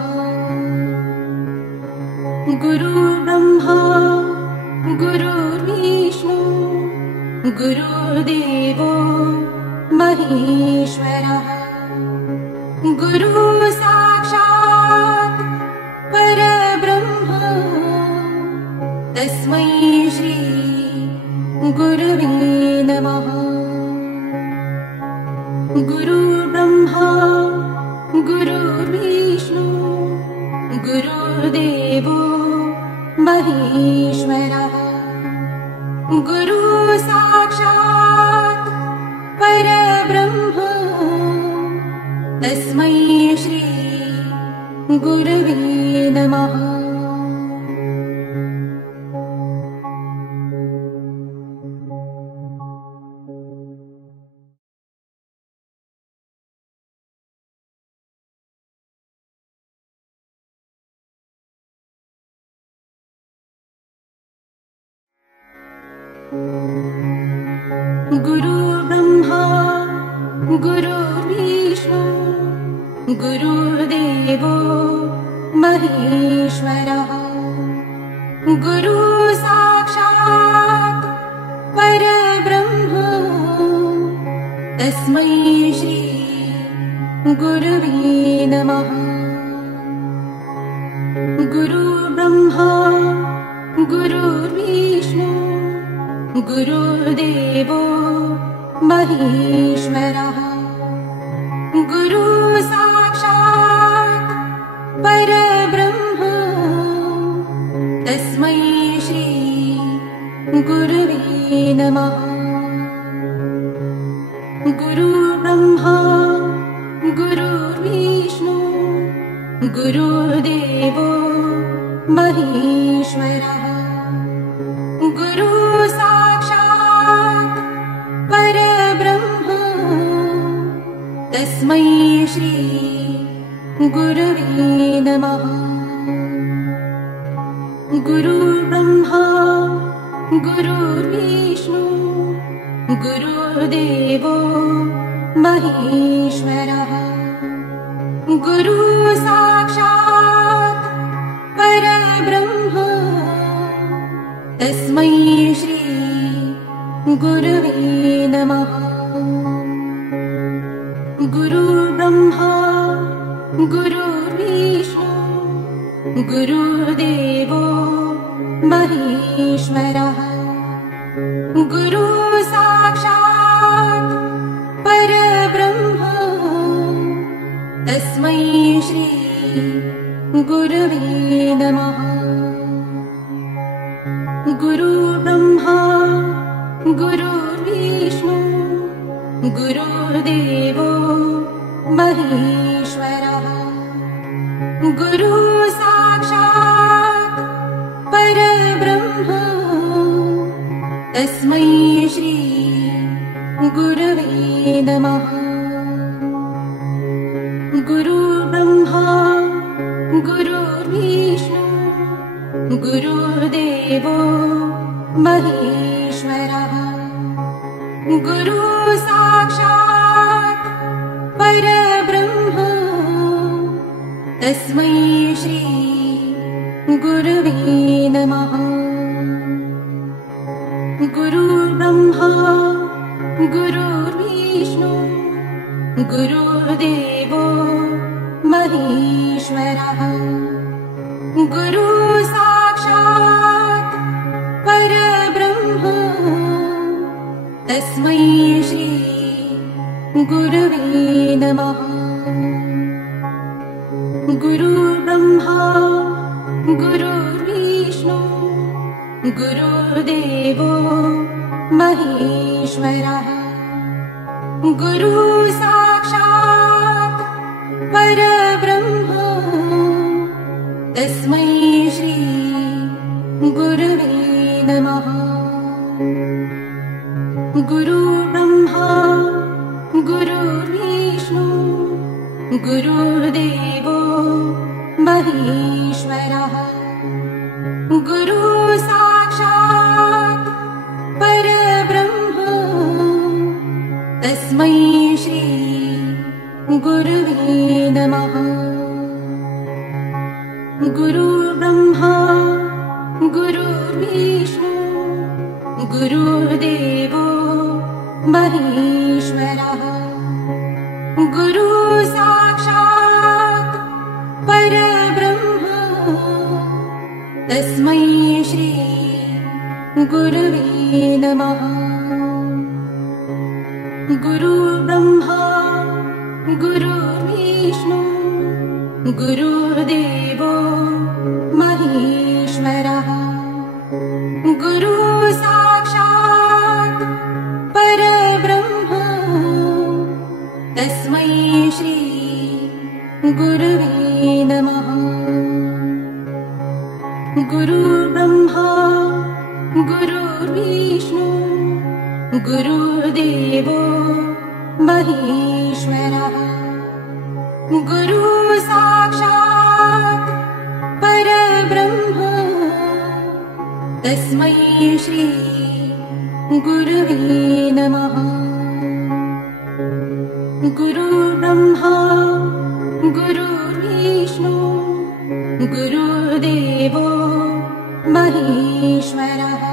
गुरु ब्रह्मा गुरुर्विष्णु गुरुदेवो महेश्वरः गुरु साक्षात् परब्रह्म तस्मै श्री गुरवे नमः। गुरु ब्रह्मा गुरुर्विष्णु गुरुदेवो महेश्वरः गुरु साक्षात् परब्रह्म तस्मै श्री गुरवे नमः। गुरु ब्रह्मा गुरुर्विष्णु गुरुदेवो महेश्वरः गुरु साक्षात् परब्रह्म तस्मै श्री गुरवे नमः। गुरु ब्रह्मा गुरुर्विष्णु गुरुदेवो महेश्वरः गुरु साक्षात् परब्रह्म तस्मै श्री गुरवे नमः। गुरु ब्रह्मा गुरुर्विष्णु गुरुदेवो महेश्वरः गुरु साक्षात् परब्रह्म तस्मै श्री गुरवे नमः। गुरु ब्रह्मा गुरुर्विष्णु गुरुदेवो महेश्वरः गुरु साक्षात् परब्रह्म तस्मै श्री गुरवे नमः। गुरु ब्रह्मा गुरुर्विष्णु गुरुदेवो महेश्वरः गुरु साक्षात् परब्रह्म तस्मै श्री गुरवे नमः। गुरु ब्रह्मा गुरुर्विष्णु गुरुर्देवो महेश्वरः गुरु साक्षात् परब्रह्म तस्मै श्री गुरवे नमः। गुरु ब्रह्मा गुरुर्विष्णु गुरुर्देवो महेश्वरः गुरु साक्षात् परब्रह्म तस्मै श्री गुरवे नमः। गुरु ब्रह्मा गुरुर्विष्णु गुरुर्देवो महेश्वरः गुरु साक्षात् परब्रह्म तस्मै श्री गुरवे नमः। गुरु ब्रह्मा गुरुर्विष्णु गुरुर्देवो महेश्वरः गुरु साक्षात् परब्रह्म तस्मै श्री गुरवे नमः। गुरु ब्रह्मा गुरुर्विष्णु गुरुर्देवो महेश्वरः गुरु साक्षात् परब्रह्म तस्मै श्री गुरवे नमः। गुरु ब्रह्मा गुरुर्विष्णु गुरुर्देवो महेश्वरः गुरु साक्षात् परब्रह्म तस्मै श्री गुरवे नमः। गुरु ब्रह्मा गुरुर्विष्णु गुरुर्देवो महेश्वरः गुरु साक्षात् परब्रह्म तस्मै श्री गुरवे नमः। गुरु ब्रह्मा गुरुर्विष्णु गुरुर्देवो महेश्वरः गुरु साक्षात् परब्रह्म तस्मै श्री गुरवे नमः। गुरु ब्रह्मा गुरुर्विष्णु गुरुर्देवो महेश्वरः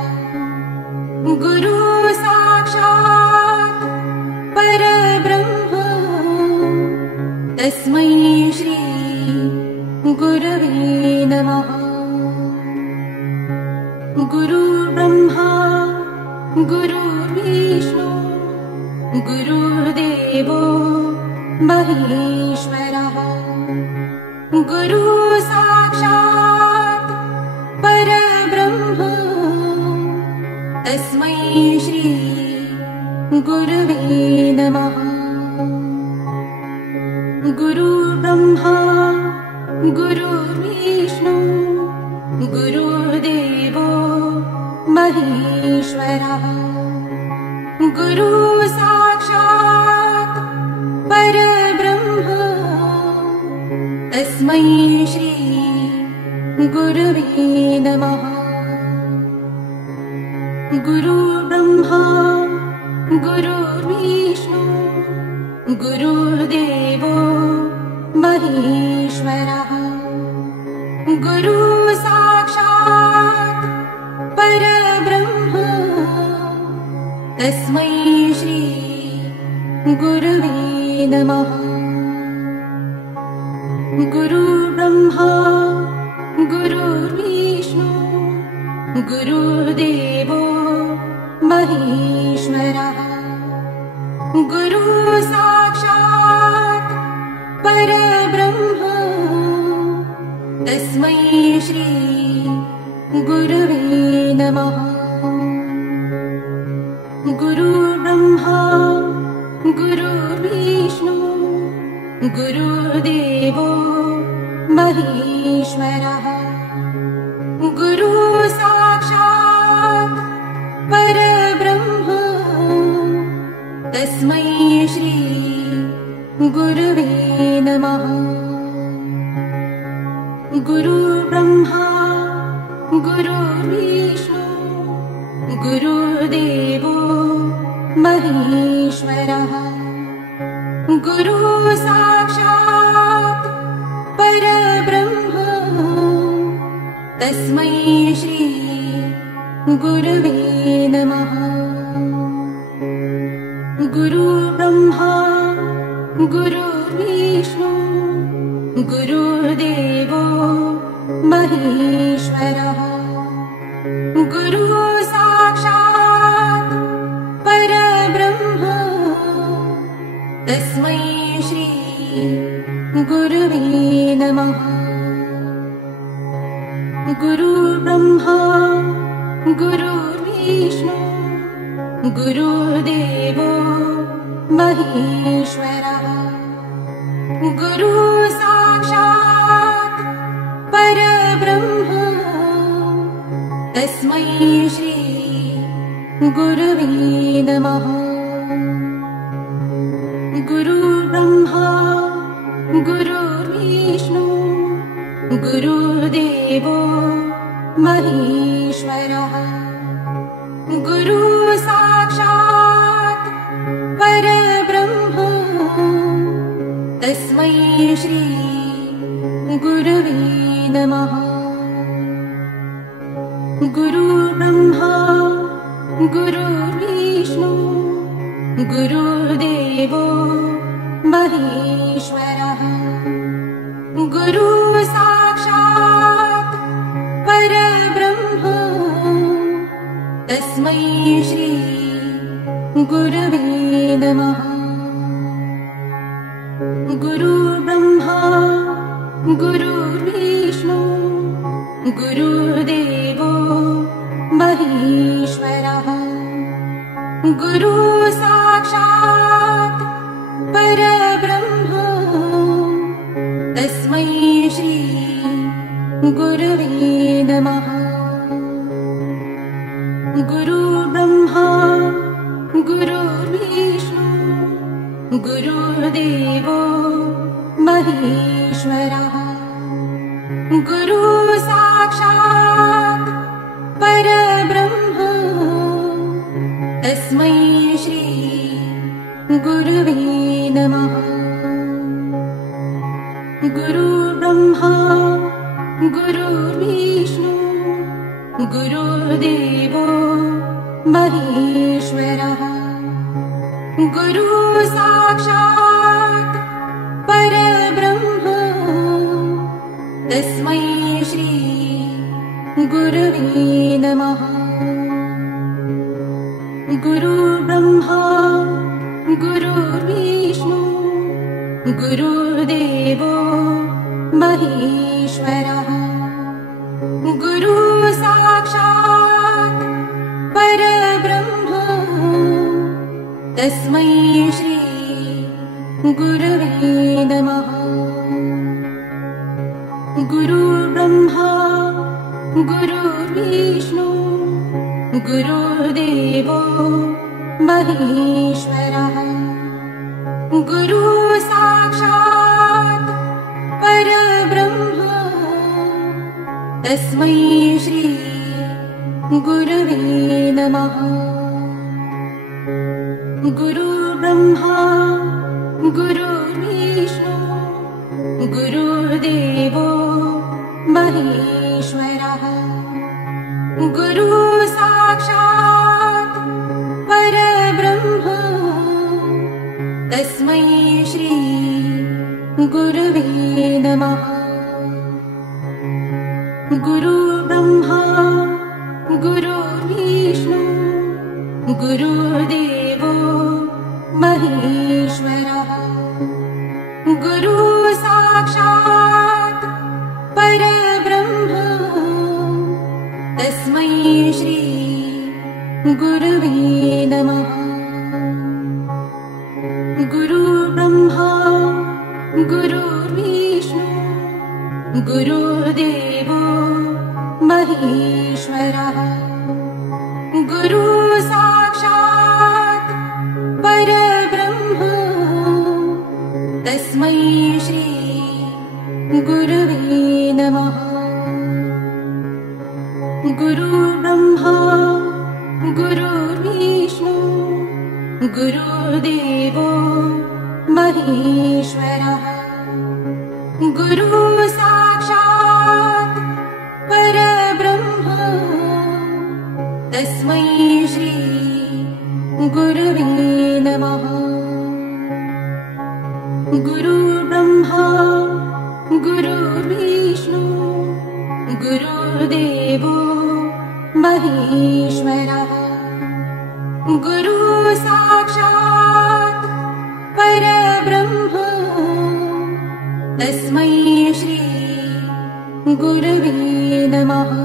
गुरु साक्षात् परब्रह्म तस्मै श्री गुरवे नमः। गुरु ब्रह्मा गुरुर्विष्णु गुरुर्देवो महेश्वरः गुरु साक्षात् परब्रह्म तस्मै श्री गुरवे नमः। गुरु ब्रह्मा गुरुर्विष्णु गुरुर्देवो महेश्वरः गुरु साक्षात् परब्रह्म तस्मै श्री गुरवे नमः। गुरु ब्रह्मा गुरुर्विष्णु गुरुर्देवो महेश्वरः गुरु साक्षात् परब्रह्म तस्मै श्री गुरवे नमः। गुरु ब्रह्मा गुरुर्विष्णु गुरुदेवो महेश्वरः गुरु साक्षात् परब्रह्म तस्मै श्री गुरवे नमः। गुरु ब्रह्मा गुरुर्विष्णु गुरुदेवो महेश्वरः गुरु साक्षात् परब्रह्म तस्मै श्री गुरवे नमः। गुरु ब्रह्मा गुरुर्विष्णु गुरुदेवो महेश्वरः गुरु साक्षात् परब्रह्म तस्मै श्री गुरवे नमः। गुरु ब्रह्मा गुरुर्विष्णु गुरुदेवो महेश्वरः गुरु साक्षात् परब्रह्म तस्मै श्री गुरवे नमः। गुरु ब्रह्मा गुरुर्विष्णु गुरुदेवो महेश्वरः गुरु साक्षात् परब्रह्म तस्मै श्री गुरवे नमः। गुरु ब्रह्मा गुरुर्विष्णु गुरुदेवो महेश्वरः गुरु साक्षात् परब्रह्म तस्मै श्री गुरवे नमः। गुरु ब्रह्मा गुरुर्विष्णु गुरुदेवो महेश्वरः गुरु साक्षात् परब्रह्म तस्मै श्री गुरवे नमः। गुरु ब्रह्मा गुरुर्विष्णु गुरुदेवो महेश्वरः गुरु साक्षात् परब्रह्म तस्मै श्री गुरवे नमः। गुरु ब्रह्मा गुरुर्विष्णु गुरुदेवो महेश्वरः गुरु साक्षात् परब्रह्म तस्मै श्री गुरवे नमः। गुरु ब्रह्मा गुरुर्विष्णु गुरुदेवो महेश्वरः गुरु साक्षात् परब्रह्म तस्मै श्री गुरवे नमः। गुरु ब्रह्मा गुरुर्विष्णु गुरुदेवो महेश्वरः गुरु साक्षात् परब्रह्म तस्मै श्री गुरवे नमः। गुरु ब्रह्मा गुरुर्विष्णु गुरुदेवो महेश्वरः गुरु साक्षात् परब्रह्म तस्मै श्री गुरवे नमः। गुरु ब्रह्मा गुरुर्विष्णु गुरुदेवो महेश्वरः गुरु साक्षात् परब्रह्म तस्मै श्री गुरवे नमः। गुरु ब्रह्मा गुरुदेवो महेश्वरः गुरु साक्षात् परब्रह्म तस्मै श्री गुरवे नमः। गुरु ब्रह्मा गुरुर्विष्णु गुरुदेवो महेश्वरः गुरु साक्षात् परब्रह्म तस्मै श्री गुरवे नमः। गुरु ब्रह्मा गुरुर्विष्णु गुरुदेवो महेश्वरः गुरु साक्षात् परब्रह्म तस्मै श्री गुरवे नमः। गुरु ब्रह्मा गुरुर्विष्णु गुरुदेवो महेश्वरः गुरु साक्षात् परब्रह्म तस्मै श्री गुरवे नमः।